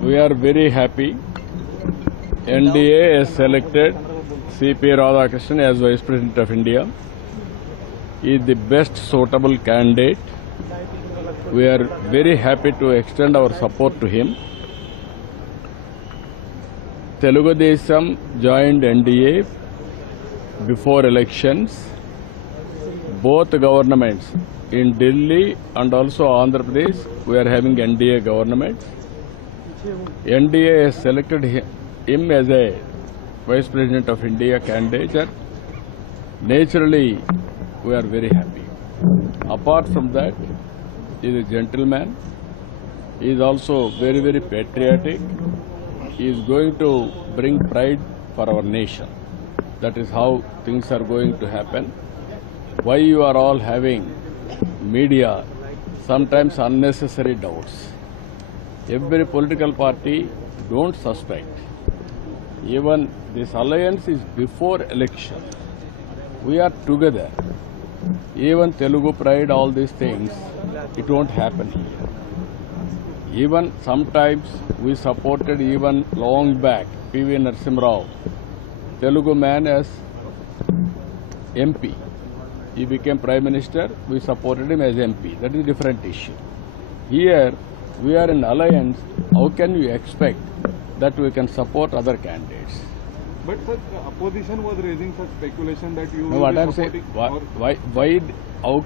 We are very happy. NDA has selected C.P. Radhakrishnan as Vice President of India. He is the best suitable candidate. We are very happy to extend our support to him. Telugu Desam joined NDA before elections. Both governments in Delhi and also Andhra Pradesh, we are having NDA government. NDA has selected him as a Vice President of India candidate. Naturally, we are very happy. Apart from that, he is a gentleman. He is also very, very patriotic. He is going to bring pride for our nation. That is how things are going to happen. Why you are all having media sometimes unnecessary doubts. Every political party don't suspect. Even this alliance is before election. We are together. Even Telugu pride, all these things, it won't happen here. Even sometimes we supported even long back P.V. Narasimha Rao, Telugu man as MP. He became Prime Minister, we supported him as MP. That is a different issue. Here, we are in alliance. How can you expect that we can support other candidates? But sir, opposition was raising such speculation that you No, will what be I am saying, supporting why, how